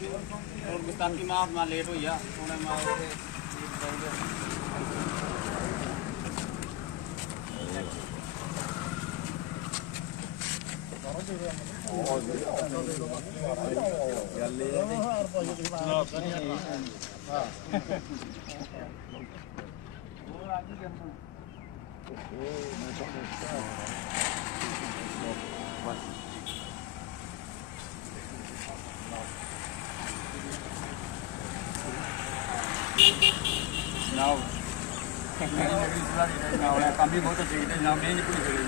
और गुस्ताखी माफ में लेट हुई हुणे माफ काम भी बहुत अच्छे जनाब नहीं निकली चले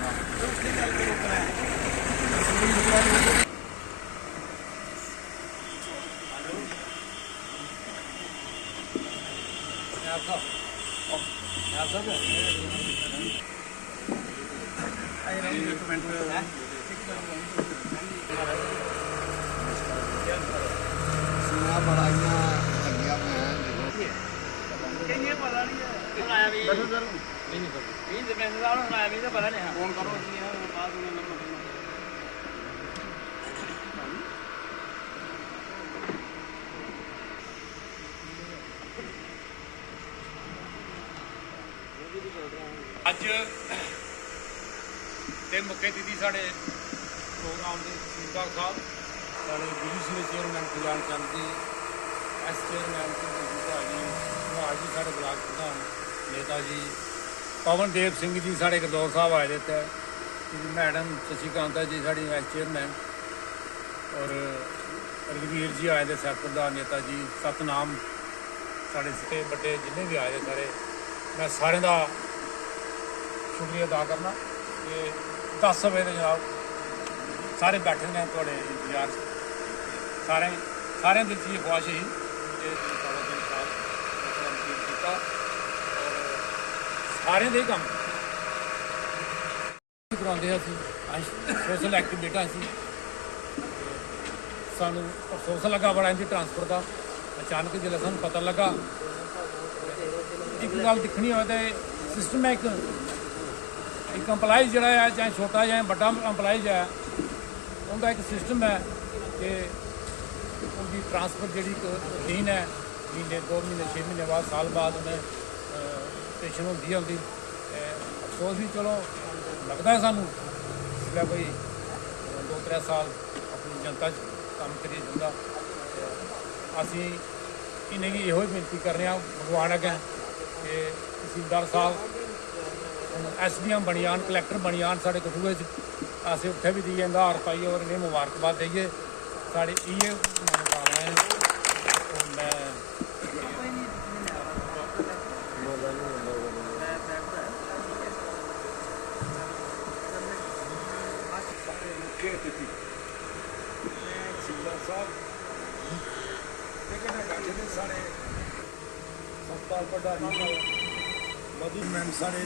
अज के मुख्य अतिथि साढ़े प्रोग्राम के सीतार साहब साढ़े BDC के चेयरमैन कल्याण Chand G S chairman Subhash ji साढ़े ब्लाक प्रधान नेता जी पवनदेव सिंह जी साढ़े गदौर साहब आए देते मैडम शशिकांता जी साड़ी वाइस चेयरमैन और रघुवीर जी आए थे सैर प्रधान नेता जी सतनाम साढ़े सिटे बड़े जिन्हें भी आए थे सारे मैं सारे का शुक्रिया अदा करना कि 10 बजे जनाब सारे बैठे ने थोड़े इंतजार सारे दिल की ख्वाहिश ही और सारे दे काम कराते सोशल एक्टिविटा सानू अफसोस लगा बड़ा इनकी ट्रांसफर का अचानक जो सूँ पता लगा एक गल दिखनी हो तो सिस्टम है एक अंपलाइज जोड़ा है चाहे छोटा चाहे बड़ा अंपलाइज है उनका एक सिस्टम है कि उनकी ट्रांसफर जी रूटीन है महीने 2 महीने 6 महीने बाद साल बाद उन्हें पेंशन होती है उनकी अफसोस भी चलो लगता है सानू इसलिए कोई 2-3 साल अपनी जनता काम करिए चाहता असी इन्हें यो बेनती कर रहे हैं भगवान अगर कि तहसीलदार साहब SDM बनी आन कलैक्टर बनी आन साढ़े कठुए अस उत्थे भी दिए हार पाइए और इन्हें मुबारकबाद देइए साढ़ी इये मनोकामना है मैं मैम साढ़े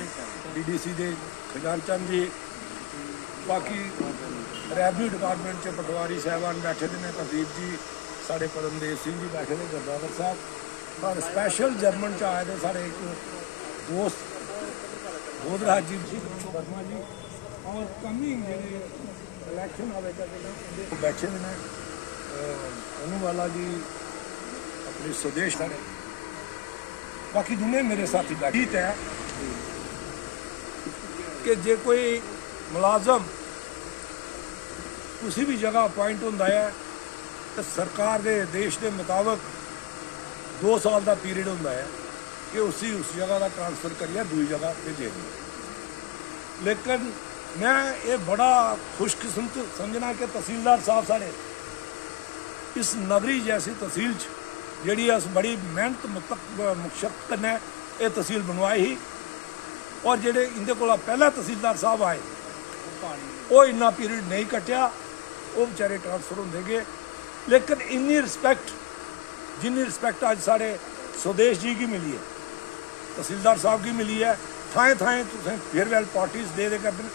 BDC के खजान चंद जी बाकी रेवन्यू डिपार्टमेंट च पटवारी साहबान बैठे ने प्रदीप जी साढ़े परमदेव सिंह जी बैठे ने गुरदावर साहब और स्पैशल जर्मन च आए थे साढ़े एक दोस्त बोधराज जी वर्मा जी और कमिंग जो इलैक्शन बैठे ने वाला जी अपने स्वदेश साढ़े बाकी जिन्हें मेरे साथी गीत है कि जे कोई मुलाजम किसी भी जगह अपॉइंट होता है तो सरकार के आदेश के मुताबिक 2 साल का पीरियड होता है कि उसी उस जगह का ट्रांसफर करिए दूसरी जगह भेजे लेकिन मैं ये बड़ा खुशकिस्मत समझना कि तहसीलदार साहब साढ़े इस नगरी जैसी तहसील जी अस बड़ी मेहनत मुशक्कत ने यह तहसील बनवाई ही और जेडे इनके को पहला तहसीलदार साहब आए वो इन्ना पीरियड नहीं कटिया वो बेचारे ट्रांसफर होंगे गए लेकिन इन्नी रिस्पैक्ट जिन्नी रिस्पैक्ट अज साढ़े स्वदेश जी की मिली है तहसीलदार साहब की मिली है थाएं थाएं तुसें फेयरवैल पार्टीज दे करते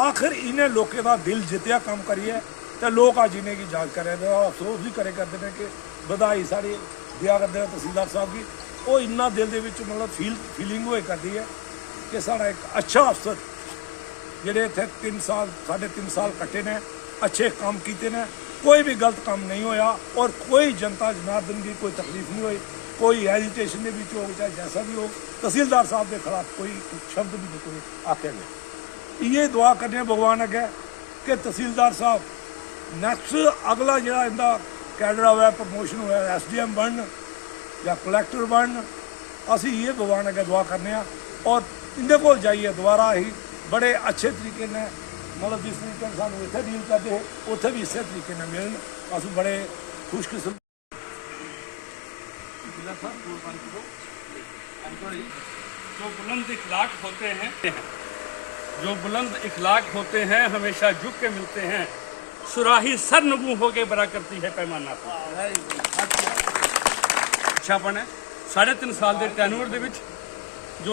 आखिर इन्हें लोगों का दिल जितया काम करिए तो लोग अज इन्हें की याद करे अफसोस भी करे करते हैं कि बधाई सारी दिया करते हैं तहसीलदार साहब की वो इन्ना दिल के मतलब फीलिंग हो करती है कि साढ़ा एक अच्छा अफसर जेडे इतने 3 साल 3.5 साल कट्टे ने अच्छे काम किए ने कोई भी गलत काम नहीं होया और कोई जनता जनार्दन की कोई तकलीफ नहीं हुई, कोई एजिटेशन के बीच हो चाहे जैसा भी हो। तहसीलदार साहब के खिलाफ कोई शब्द भी नहीं कोई आखे गए। ये दुआ करने भगवान अगे कि तहसीलदार साहब नैक्सट अगला जो इनका कैडर हुआ प्रमोशन हुआ SDM बन या कलैक्टर बन, असी ये भगवान अगे दुआ करने और इनके को जाइए दोबारा ही बड़े अच्छे तरीके ने मतलब जिस तरीके सानू इतने डील करते हैं उत्थे भी इस तरीके ने मिलन, अस बड़े खुशकिस्मत। जो बुलंद इखलाक होते हैं, जो बुलंद इखलाक होते हैं हमेशा झुक के मिलते हैं, सुराही सर नगू हो के बरा करती है पैमाना। अच्छापन है 3.5 साल के टैनूर दे विच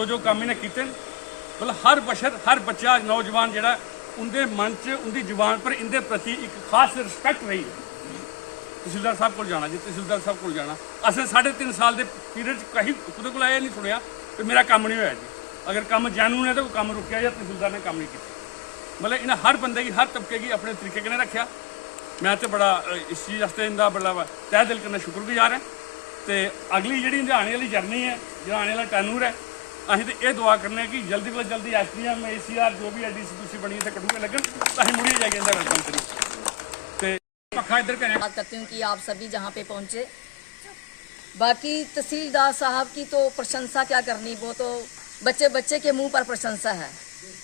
जो काम इन्हें किए, मतलब हर बशर हर बच्चा नौजवान जोड़ा उनके मन च उनकी जुबान पर इनके प्रति एक खास रिस्पैक्ट रही है। तहसीलदार साहब को जाना जी, तहसीलदार साहब को जाना असें 3.5 साल के पीरियड कहीं कुछ को यह नहीं सुनिया कि मेरा काम नहीं होया जी। अगर काम जैनून है तो काम रुकिया या तहसीलदार ने काम नहीं किया। मतलब इन्हें हर बंदे की हर तबके की अपने तरीके कने रखा। मैं तो बड़ा इस चीज़ वास्ते इनका बड़ा तह दिल करना शुक्रगुजार है। तो अगली जी इनकी आने वाली जर्नी है, जो आने वाला टैनूर है, असीं तो ये दुआ करने कि जल्दी को जल्दी SDM ACR जो भी DC बनी इतने कटूगे लगन तो असीं मुड़िए जाइए इनका वेलकम करिए। तो पक्का इधर कहने बात करती हूँ कि आप सभी जहाँ पे पहुँचे। बाकी तहसीलदार साहब की तो प्रशंसा क्या करनी, वो तो बच्चे बच्चे के मुंह पर प्रशंसा है।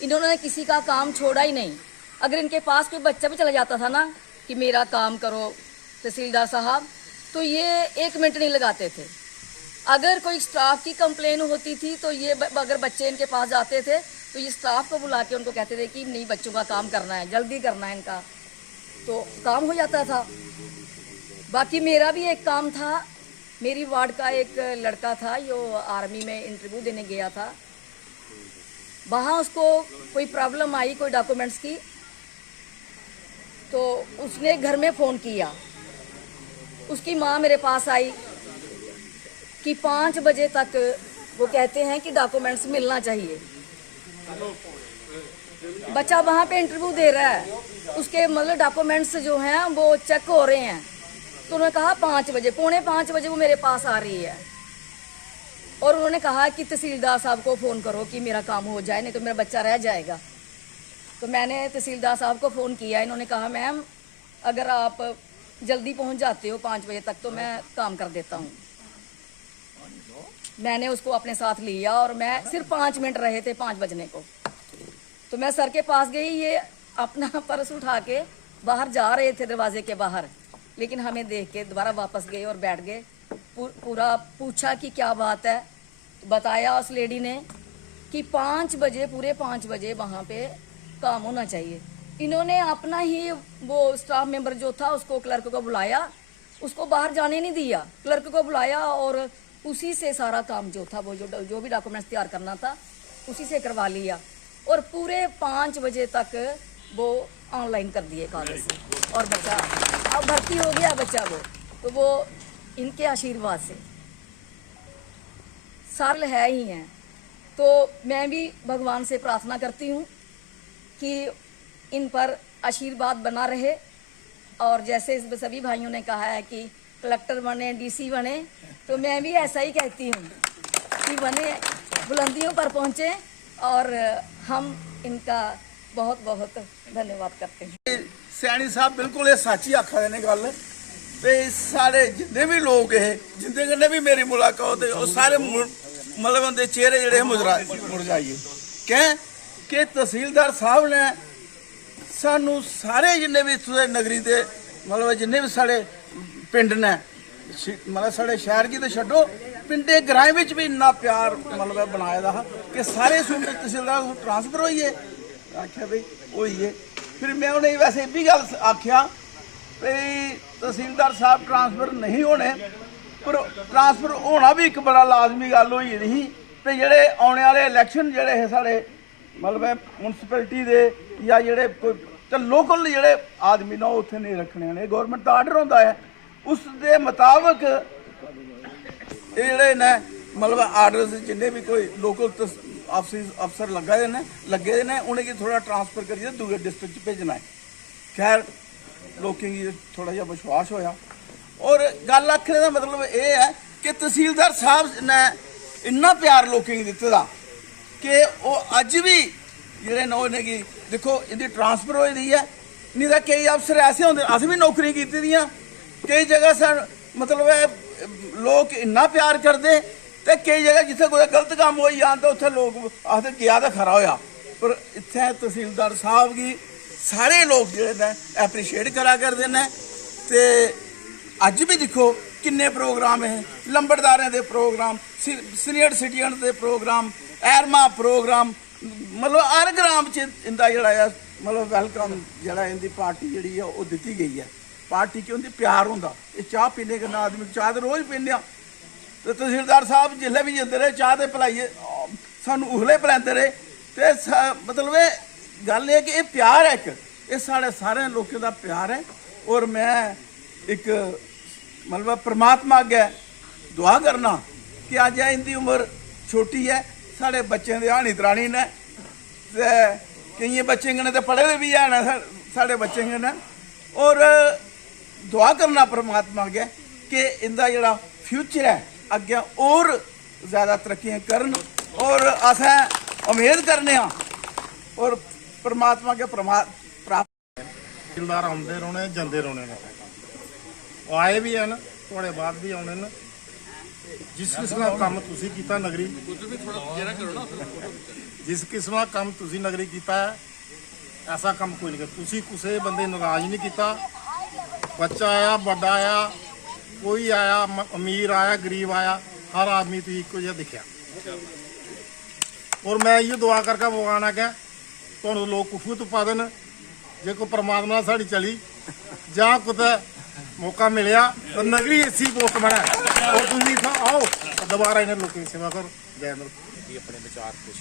इन्होंने किसी का काम छोड़ा ही नहीं। अगर इनके पास कोई बच्चा भी चला जाता था ना कि मेरा काम करो तहसीलदार साहब, तो ये 1 मिनट नहीं लगाते थे। अगर कोई स्टाफ की कंप्लेन होती थी तो ये अगर बच्चे इनके पास जाते थे तो ये स्टाफ को बुला के उनको कहते थे कि नहीं बच्चों का काम करना है, जल्दी करना है इनका, तो काम हो जाता था। बाकी मेरा भी एक काम था, मेरी वार्ड का एक लड़का था जो आर्मी में इंटरव्यू देने गया था। वहाँ उसको कोई प्रॉब्लम आई कोई डॉक्यूमेंट्स की, तो उसने घर में फ़ोन किया। उसकी माँ मेरे पास आई कि 5 बजे तक वो कहते हैं कि डॉक्यूमेंट्स मिलना चाहिए। बच्चा वहाँ पे इंटरव्यू दे रहा है, उसके मतलब डॉक्यूमेंट्स जो हैं वो चेक हो रहे हैं। तो उन्होंने कहा 5 बजे, 4:45 बजे वो मेरे पास आ रही है और उन्होंने कहा कि तहसीलदार साहब को फ़ोन करो कि मेरा काम हो जाए, नहीं तो मेरा बच्चा रह जाएगा। तो मैंने तहसीलदार साहब को फ़ोन किया। इन्होंने कहा मैम अगर आप जल्दी पहुंच जाते हो 5 बजे तक तो मैं काम कर देता हूं। मैंने उसको अपने साथ लिया और मैं सिर्फ 5 मिनट रहे थे 5 बजने को। तो मैं सर के पास गई, ये अपना पर्स उठा के बाहर जा रहे थे दरवाजे के बाहर, लेकिन हमें देख के दोबारा वापस गए और बैठ गए। पूरा पूछा कि क्या बात है, तो बताया उस लेडी ने कि 5 बजे पूरे 5 बजे वहाँ पे काम होना चाहिए। इन्होंने अपना ही वो स्टाफ मेंबर जो था उसको क्लर्क को बुलाया, उसको बाहर जाने नहीं दिया, क्लर्क को बुलाया और उसी से सारा काम जो था वो जो भी डॉक्यूमेंट्स तैयार करना था उसी से करवा लिया और पूरे 5 बजे तक वो ऑनलाइन कर दिए कागज और बच्चा अब भर्ती हो गया बच्चा वो। तो वो इनके आशीर्वाद से सरल है ही हैं। तो मैं भी भगवान से प्रार्थना करती हूँ कि इन पर आशीर्वाद बना रहे और जैसे इस सभी भाइयों ने कहा है कि कलेक्टर बने DC बने, तो मैं भी ऐसा ही कहती हूँ कि बने, बुलंदियों पर पहुँचे और हम इनका बहुत बहुत धन्यवाद करते हैं। सैनी साहब बिल्कुल ये सच ही आखा ने गल ते सारे जिन्ने भी लोग है जिंदे कन्नै भी मेरी मुलाकात है सारे मतलब उनके चेहरे जेह्ड़े मुरझाइए कैं कि तहसीलदार साहब ने सानू सारे जिन्ने भी इत्थों दे नगरी दे मतलब जिन्ने भी साढ़े पिंड ने मतलब साढ़े शहर गी ते छड्डो पिंडे ग्राएं विच भी इन्ना प्यार मतलब बनाए दा हा कि सारे सूबे तहसीलदार ट्रांसफर होइए। आख्या भाई होइए, फिर मैं उन्हें वैसे भी गल आख्या भाई तहसीलदार साहब ट्रांसफर नहीं होने पर ट्रांसफर होना भी एक बड़ा लाजमी गल होई ही ते जेह्ड़े आने वाले इलैक्शन जेह्ड़े है साढ़े मतलब म्यूनसिपैलिटी दे या जेह्ड़े कोई ते लोकल जेह्ड़े आदमी ने उत्थे नहीं रखने ने, गौरमेंट दा आर्डर होंदा है उस दे मुताबिक ये जेह्ड़े ने मतलब आर्डर जिन्ने भी कोई लोकल अफसर लगे दे ने उन्हेंगी थोड़ा ट्रांसफर करिए दूसरे डिस्ट्रिक्ट भेजना है। खैर ਲੋਕਾਂ ਦੀ ਥੋੜਾ ਜਿਹਾ ਵਿਸ਼ਵਾਸ ਹੋਇਆ। ਔਰ ਗੱਲ ਆਖਣੇ ਦਾ ਮਤਲਬ ਇਹ ਹੈ ਕਿ ਤਹਿਸੀਲਦਾਰ ਸਾਹਿਬ ਨੇ ਇੰਨਾ ਪਿਆਰ ਲੋਕਾਂ ਨੂੰ ਦਿੱਤੇ ਦਾ ਕਿ ਉਹ ਅੱਜ ਵੀ ਜਿਹੜੇ ਨੌ ਨੇ ਕਿ ਦੇਖੋ ਇਹਦੀ ਟਰਾਂਸਫਰ ਹੋਈ ਦੀ ਹੈ, ਨਹੀਂ ਤਾਂ ਕਈ ਅਫਸਰ ਐਸੇ ਹੁੰਦੇ, ਅਸੀਂ ਵੀ ਨੌਕਰੀ ਕੀਤੀ ਦੀਆਂ ਕਈ ਜਗ੍ਹਾ ਸਨ, ਮਤਲਬ ਲੋਕ ਇੰਨਾ ਪਿਆਰ ਕਰਦੇ ਤੇ ਕਈ ਜਗ੍ਹਾ ਜਿੱਥੇ ਕੋਈ ਗਲਤ ਕੰਮ ਹੋਈ ਜਾਂਦਾ ਉੱਥੇ ਲੋਕ ਆਖਦੇ ਗਿਆ ਤਾਂ ਖਰਾ ਹੋਇਆ, ਪਰ ਇੱਥੇ ਤਹਿਸੀਲਦਾਰ ਸਾਹਿਬ ਦੀ ਸਾਰੇ ਲੋਕ ਜਿਹੜੇ ਨੇ ਐਪਰੀਸ਼ੀਏਟ ਕਰਾ ਕਰਦੇ ਨੇ। ਤੇ ਅੱਜ ਵੀ ਦੇਖੋ ਕਿੰਨੇ ਪ੍ਰੋਗਰਾਮ ਹੈ, ਲੰਬੜਦਾਰਾਂ ਦੇ ਪ੍ਰੋਗਰਾਮ, ਸੀਨੀਅਰ ਸਿਟੀਜ਼ਨ ਦੇ ਪ੍ਰੋਗਰਾਮ, ਐਰਮਾ ਪ੍ਰੋਗਰਾਮ, ਮਤਲਬ ਹਰ ਗ੍ਰਾਮ 'ਚ ਇਹਦਾ ਜਿਹੜਾ ਆ ਮਤਲਬ ਵੈਲਕਮ ਜਿਹੜਾ ਇਹਦੀ ਪਾਰਟੀ ਜਿਹੜੀ ਆ ਉਹ ਦਿੱਤੀ ਗਈ ਹੈ। ਪਾਰਟੀ 'ਚ ਉਹਦੀ ਪਿਆਰ ਹੁੰਦਾ। ਇਹ ਚਾਹ ਪੀਣੇ ਕਰਨਾ ਆਦਮੀ ਚਾਹ ਤਾਂ ਰੋਜ਼ ਪੀਂਦੇ ਆ, ਤੇ ਤਹਿਸੀਲਦਾਰ ਸਾਹਿਬ ਜਿੱਲੇ ਵੀ ਜਾਂਦੇ ਰਹੇ ਚਾਹ ਦੇ ਪਿਲਾਈਏ ਸਾਨੂੰ ਉਹਲੇ ਪਿਲਾਉਂਦੇ ਰਹੇ। ਤੇ ਮਤਲਬ ਇਹ ਗੱਲ ਇਹ ਕਿ ਇਹ ਪਿਆਰ ਹੈ, ਇੱਕ ਇਹ ਸਾਡੇ ਸਾਰੇ ਲੋਕਾਂ ਦਾ ਪਿਆਰ ਹੈ। ਔਰ ਮੈਂ ਇੱਕ ਮਤਲਬ परमात्मा अगे दुआ करना कि अज इनकी उम्र छोटी है, साढ़े बच्चों के हानी तरानी ने, कई बच्चे कन्नै तो पढ़े भी है साढ़े बच्चे कन्नै। और दुआ करना परमात्मा अगे कि इनका जोड़ा फ्यूचर है अगे और ज़्यादा तरक्कियां करन। और अस उम्मीद करने और परमात्मा के प्राप्त तहसीलदार आते रौने जाते रौने ने, आए भी हैं थोड़े बाद भी आने ने। जिस किस्म का काम तुसी कीता नगरी, जिस किस्म का काम तुसी नगरी कीता है ऐसा काम कोई नहीं किया। तुसी किसी बंदे नाराज नहीं किया। बच्चा आया, बड़ा आया, कोई आया, अमीर आया, गरीब आया, हर आदमी तुसी इको जिहा दिखा। और मैं ये दुआ करके भगवान आगे तुहानू लोग कुफूत पा देन, जे कोई परमात्मा साड़ी चली जां कुछ मौका मिलिया तो नगरी इसी पोस्ट बना और तुम आओ दोबारा इन्हें लोगों की सेवा करो। जय अपने विचार कुछ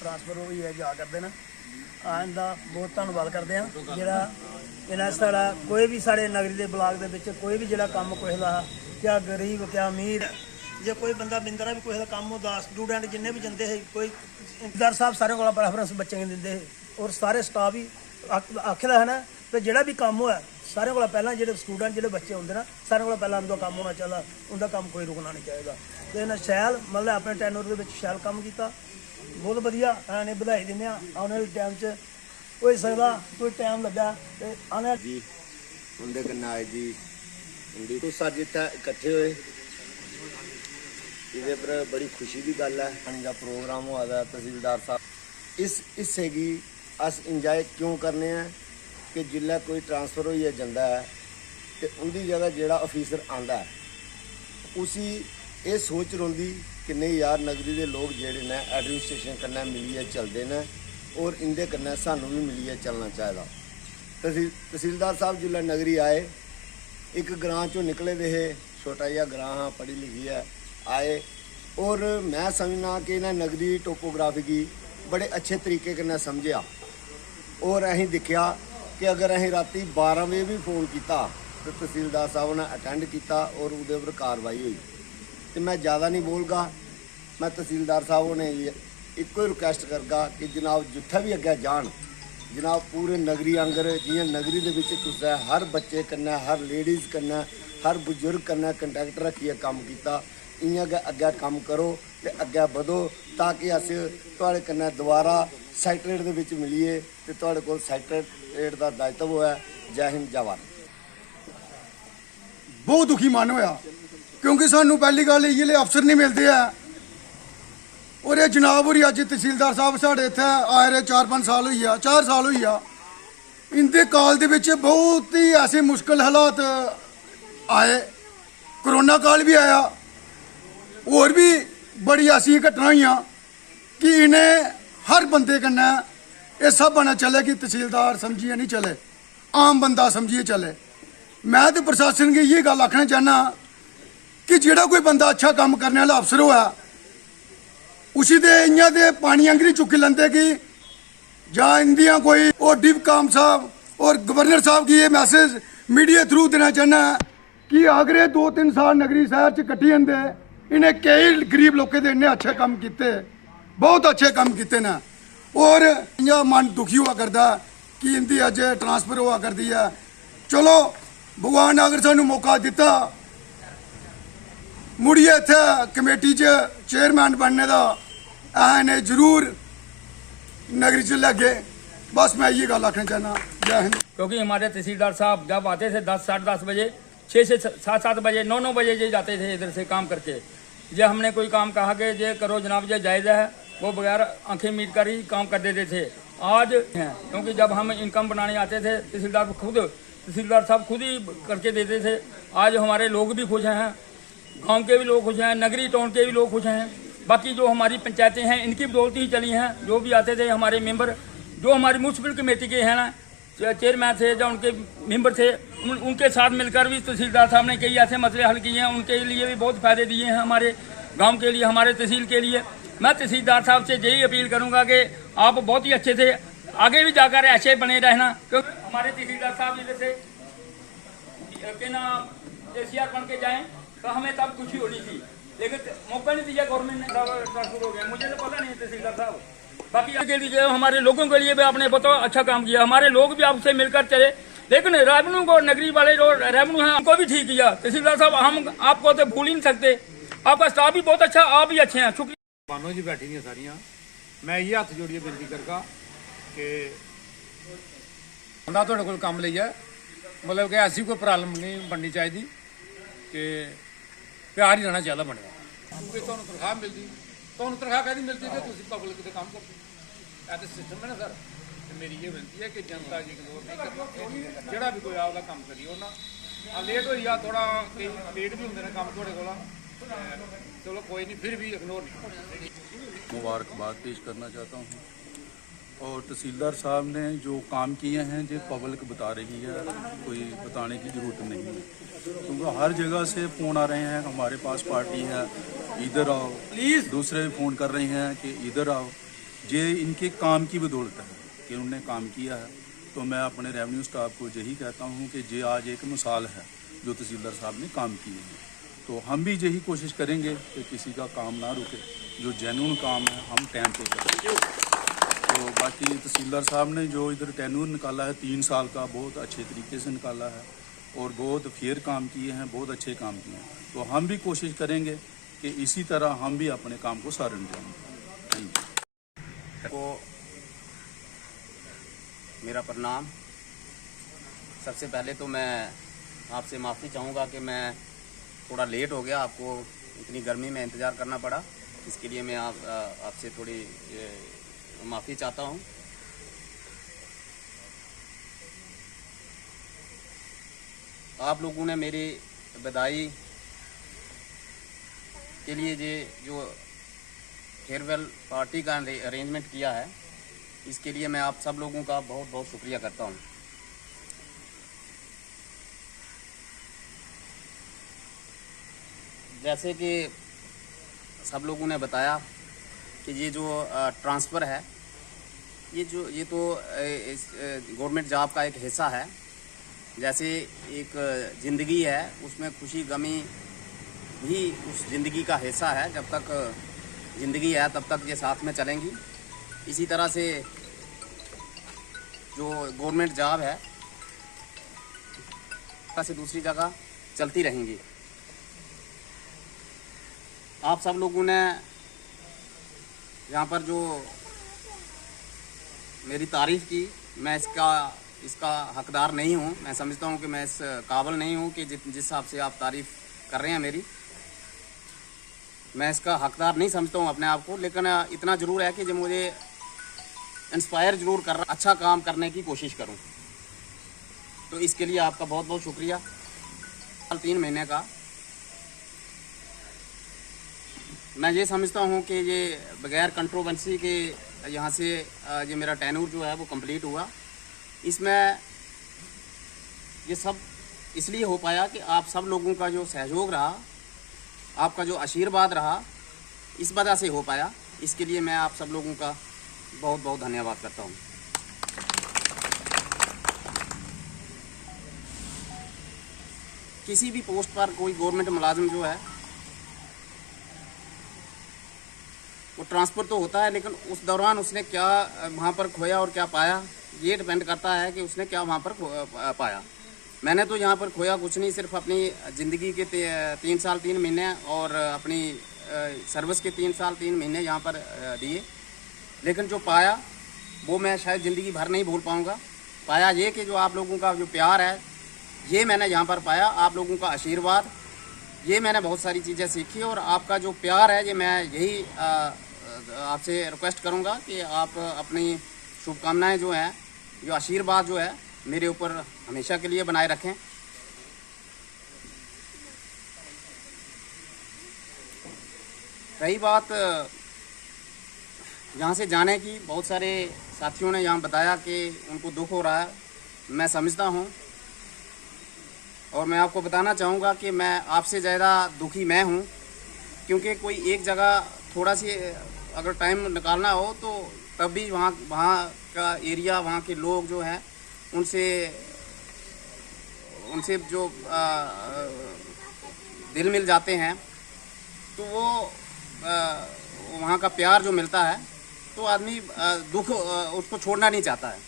ट्रांसफर हो है जा करते हैं इनका बहुत धन्यवाद करते हैं। जोड़ा इन्हें साड़ा कोई भी साढ़े नगरी के ब्लाक के कोई भी जोड़ा काम कोई का क्या गरीब क्या अमीर, जो कोई बंदा बिंदरा भी कोई का काम होता, स्टूडेंट जिन्हें भी जाते हैं कोई इंतजार साहब सारे को प्रेफरेंस बच्चे देंगे और सारे स्टाफ ही आखे है ना। तो जोड़ा भी काम हुआ सारे को पहला जो स्टूडेंट जो बच्चे होंगे ना सारे को पहला उनका काम होना चाहिए, उनका काम कोई रुकना नहीं चाहिए। तो इन्हें शैल मतलब अपने टैनर के शैल काम किया, बहुत वधिया इन्हें बधाई देने। आने वाले टाइम च हो सकता कोई टाइम लगा तो आने जी उनके कन्नै आए जी उंदी तुस अज इत्थै इकट्ठे होए, इहदे पर बड़ी खुशी की गल है। पानी का प्रोग्राम होआ दा तहसीलदार साहब इस हिस्से की अस इंजॉय क्यों करने हैं कि जिल्लै कोई ट्रांसफर होइयै जंदा है तो उनकी जगह जोड़ा ऑफिसर आंदा है उसी ये सोच रौंदी कि नहीं यार नगरी के लोग जोड़े ने एडमिनिस्ट्रेशन कन्नै मिलियै चलते हैं और इंदे कन्नै सानू भी मिलियै चलना चाहिए। तहसीलदार साहब जिल्लै नगरी आए एक ग्रां चों निकले दे हे, छोटा जिहा ग्रां हाँ, पढ़ी लिखी है, आए और मैं समझना कि इन्हें नगरी टोपोग्राफी की बड़े अच्छे तरीके कन्नै समझिया। और असीं दिखिया कि अगर असीं राती 12 बजे भी फोन किया तो तहसीलदार साहब ने अटेंड किया और उहदे पर कार्रवाई हुई। तो मैं ज़्यादा नहीं बोलगा, मैं तहसीलदार साहब ने एको ही रिक्वेस्ट करगा कि जनाब जिथे भी अगे जान जनाब पूरे नगरी आंगर जियां नगरी दे विच तुसें हर बच्चे कन्नै हर लेडीज़ कन्नै हर बजुर्ग कन्नै कंटैक्ट रखिए काम किया, इयां गै अगे काम करो तो अगे बधो ताकि अस तुहाड़े कन्नै दोबारा सैक्टरेट दे विच मिलिए तो तुहाड़े कोल सैक्टरेट दा दायित्व है। जय हिंद जय भारत। बहुत दुखी मन होया क्योंकि सानू पहली गल इयै अफसर नहीं मिलते हैं और ये जनाब होरी अज तहसीलदार साहब साढ़े इत्थे आए रहे 4-5 साल होई आ 4 साल होई आ। इंदे काल दे विच बहुत ही ऐसे मुश्किल हालात आए, करोना काल भी आया, और भी बड़ी ऐसी घटना हुई कि इन्हें हर बंदे कन्नै ये सब बना चले कि तहसीलदार समझिए नहीं चले, आम बंदा समझिए चले। मैं तो प्रशासन की ये गल आखना चाहना कि जेड़ा कोई बंदा अच्छा काम करने वाला अफसर होया उसी दे इयां दे पानी आंगरी चुकी लेंदे कि जां इंदियां कोई और डिप काम साहब और गवर्नर साहब की ये मैसेज मीडिया थ्रू देना चाहना कि अगर ये 2-3 साल नगरी शहर च कट्टी जंदे इन्हें कई गरीब लोगों के इन्ने अच्छे काम किए, बहुत अच्छे काम किए ना। और इयां मन दुखी हुआ करता कि इनकी अज ट्रांसफर हुआ करती है। चलो भगवान ने अगर सानू मौका दिता मुड़िए इत्थे कमेटी च चेयरमैन बनने का अहने जरूर नगरी च लगे। बस मैं ये गल आखना चाहना। जय हिंद। क्योंकि हमारे तहसीलदार साहब जब आते थे 10 साढ़े 10 बजे, 6 से 7 बजे 9 बजे जे जाते थे इधर से काम करके। जे हमने कोई काम कहा कि जे करो जनाब जे जायज़ा है, वो बगैर आंखें मीट कर ही काम कर देते थे। आज हैं क्योंकि जब हम इनकम बनाने आते थे तहसीलदार साहब खुद ही करके देते थे। आज हमारे लोग भी खुश हैं, गांव के भी लोग खुश हैं, नगरी टाउन के भी लोग खुश हैं। बाकी जो हमारी पंचायतें हैं इनकी बदौलत ही चली हैं। जो भी आते थे हमारे मेंबर, जो हमारी म्यूनसिपल कमेटी के हैं ना चेयरमैन थे या उनके मेंबर थे, उनके साथ मिलकर भी तहसीलदार साहब ने कई ऐसे मसले हल किए हैं। उनके लिए भी बहुत फ़ायदे दिए हैं हमारे गांव के लिए, हमारे तहसील के लिए। मैं तहसीलदार साहब से यही अपील करूंगा कि आप बहुत ही अच्छे थे, आगे भी जाकर ऐसे बने रहना। क्योंकि हमारे तहसीलदार साहब इधर से के ना एसीआर बन के जाएँ तो हमें तब खुशी होनी थी, लेकिन मौका नहीं दिया गवर्नमेंट ने, ट्रांसफर हो गया। मुझे तो पता नहीं तहसीलदार साहब। बाकी के लिए हमारे लोगों के लिए भी आपने बहुत अच्छा काम किया। हमारे लोग भी आपसे मिलकर चले, लेकिन रेवेन्यू को नगरी वाले जो रेवेन्यू हैं उनको भी ठीक किया। तहसीलदार साहब हम आपको तो भूल ही नहीं सकते। आपका स्टाफ भी बहुत अच्छा, आप भी अच्छे हैं। शुक्रिया। मानो जी बैठी दी सारिया, मैं ये हथ जोड़िए बेनती करगा कि बंदा तुहाडे कोल काम लईया, मतलब कि ऐसी कोई प्रॉब्लम नहीं बननी चाहिए कि प्यार ही रहना चाहिए बने। क्योंकि तुहानू तनख्वाह मिलती, तुहानू तनख्वाह कहती मिलती है तुसीं पब्लिक के काम करते। ऐ तो सिस्टम है ना सर। तो मेरी ये विनती है कि जनता जी इग्नोर नहीं करनी, जोड़ा भी कोई आपका काम करिए ना। लेट हो गया थोड़ा, कई लेट भी होंगे काम थोड़े को, चलो कोई नहीं, फिर भी इग्नोर नहीं। मुबारकबाद पेश करना चाहता हूँ। और तहसीलदार साहब ने जो काम किए हैं जो पब्लिक बता रही है, कोई बताने की ज़रूरत नहीं है। क्योंकि हर जगह से फ़ोन आ रहे हैं हमारे पास पार्टी है, इधर आओ, प्लीज़। दूसरे फ़ोन कर रहे हैं कि इधर आओ। ये इनके काम की बदौलत है कि उन्होंने काम किया है। तो मैं अपने रेवेन्यू स्टाफ को यही कहता हूँ कि ये आज एक मिसाल है जो तहसीलदार साहब ने काम किए हैं। तो हम भी यही कोशिश करेंगे कि किसी का काम ना रुके, जो जेन्युइन काम है हम टाइम पे करें। तो बाकी तहसीलदार साहब ने जो इधर टेन्यूर निकाला है 3 साल का, बहुत अच्छे तरीके से निकाला है और बहुत फेयर काम किए हैं, बहुत अच्छे काम किए हैं। तो हम भी कोशिश करेंगे कि इसी तरह हम भी अपने काम को सार अंजाम दें। को मेरा प्रणाम। सबसे पहले तो मैं आपसे माफ़ी चाहूँगा कि मैं थोड़ा लेट हो गया, आपको इतनी गर्मी में इंतज़ार करना पड़ा। इसके लिए मैं आपसे थोड़ी माफ़ी चाहता हूँ। आप लोगों ने मेरी बधाई के लिए ये जो फेयरवेल पार्टी का अरेंजमेंट किया है, इसके लिए मैं आप सब लोगों का बहुत बहुत शुक्रिया करता हूँ। जैसे कि सब लोगों ने बताया कि ये जो ट्रांसफ़र है, ये तो गवर्नमेंट जॉब का एक हिस्सा है। जैसे एक ज़िंदगी है, उसमें खुशी गमी भी उस ज़िंदगी का हिस्सा है। जब तक ज़िंदगी है तब तक ये साथ में चलेंगी। इसी तरह से जो गवर्नमेंट जॉब है से दूसरी जगह चलती रहेंगी। आप सब लोगों ने यहाँ पर जो मेरी तारीफ़ की, मैं इसका हकदार नहीं हूँ। मैं समझता हूँ कि मैं इस काबिल नहीं हूँ कि जिस हिसाब से आप तारीफ़ कर रहे हैं मेरी, मैं इसका हकदार नहीं समझता हूँ अपने आप को। लेकिन इतना ज़रूर है कि जो मुझे इंस्पायर ज़रूर कर रहा, अच्छा काम करने की कोशिश करूँ। तो इसके लिए आपका बहुत बहुत शुक्रिया। 3 महीने का मैं ये समझता हूँ कि ये बगैर कंट्रोवर्सी के यहाँ से ये मेरा टेन्योर जो है वो कंप्लीट हुआ। इसमें ये सब इसलिए हो पाया कि आप सब लोगों का जो सहयोग रहा, आपका जो आशीर्वाद रहा, इस वजह से हो पाया। इसके लिए मैं आप सब लोगों का बहुत बहुत धन्यवाद करता हूँ। किसी भी पोस्ट पर कोई गवर्नमेंट मुलाजिम जो है वो ट्रांसफ़र तो होता है, लेकिन उस दौरान उसने क्या वहाँ पर खोया और क्या पाया, ये डिपेंड करता है कि उसने क्या वहाँ पर पाया। मैंने तो यहाँ पर खोया कुछ नहीं, सिर्फ अपनी ज़िंदगी के 3 साल 3 महीने और अपनी सर्विस के 3 साल 3 महीने यहाँ पर दिए, लेकिन जो पाया वो मैं शायद ज़िंदगी भर नहीं भूल पाऊँगा। पाया ये कि जो आप लोगों का जो प्यार है, ये मैंने यहाँ पर पाया, आप लोगों का आशीर्वाद, ये मैंने बहुत सारी चीज़ें सीखी। और आपका जो प्यार है, ये मैं यही आपसे रिक्वेस्ट करूँगा कि आप अपनी शुभकामनाएं जो हैं, जो आशीर्वाद जो है मेरे ऊपर हमेशा के लिए बनाए रखें। रही बात यहाँ से जाने की, बहुत सारे साथियों ने यहाँ बताया कि उनको दुख हो रहा है, मैं समझता हूँ। और मैं आपको बताना चाहूँगा कि मैं आपसे ज़्यादा दुखी मैं हूँ, क्योंकि कोई एक जगह थोड़ा सी अगर टाइम निकालना हो तो तब भी वहाँ का एरिया, वहाँ के लोग जो हैं उनसे जो दिल मिल जाते हैं, तो वो वहाँ का प्यार जो मिलता है तो आदमी दुख उसको छोड़ना नहीं चाहता है।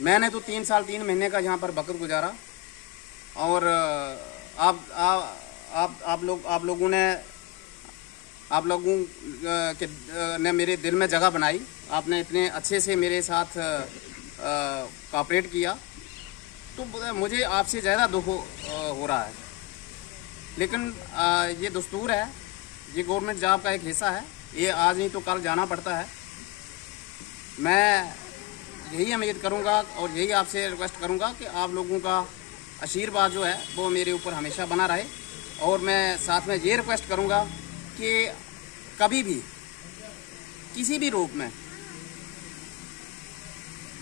मैंने तो 3 साल 3 महीने का यहाँ पर वक्त गुजारा, और आप लोगों ने मेरे दिल में जगह बनाई। आपने इतने अच्छे से मेरे साथ कोऑपरेट किया, तो मुझे आपसे ज़्यादा दुख हो रहा है। लेकिन ये दस्तूर है, ये गवर्नमेंट जॉब का एक हिस्सा है, ये आज नहीं तो कल जाना पड़ता है। मैं यही उम्मीद करूंगा और यही आपसे रिक्वेस्ट करूंगा कि आप लोगों का आशीर्वाद जो है वो मेरे ऊपर हमेशा बना रहे। और मैं साथ में ये रिक्वेस्ट करूंगा कि कभी भी किसी भी रूप में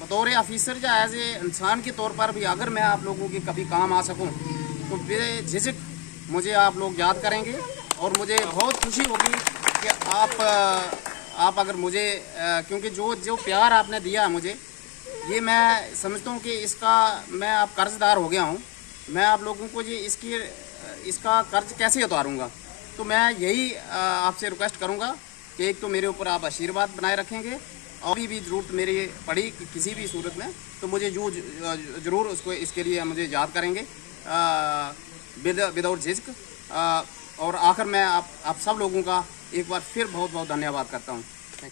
बतौर ऑफिसर या एज ए इंसान के तौर पर भी अगर मैं आप लोगों के कभी काम आ सकूं तो बेझिझक मुझे आप लोग याद करेंगे। और मुझे बहुत खुशी होगी कि आप अगर मुझे क्योंकि जो प्यार आपने दिया है मुझे, ये मैं समझता हूँ कि इसका मैं आप कर्जदार हो गया हूँ। मैं आप लोगों को इसका कर्ज कैसे उतारूँगा। तो मैं यही आपसे रिक्वेस्ट करूँगा कि एक तो मेरे ऊपर आप आशीर्वाद बनाए रखेंगे, और भी ज़रूरत मेरी पड़ी किसी भी सूरत में तो मुझे ज़रूर उसको इसके लिए मुझे याद करेंगे विदाउट झिझक। और आखिर में आप सब लोगों का एक बार फिर बहुत बहुत धन्यवाद करता हूँ।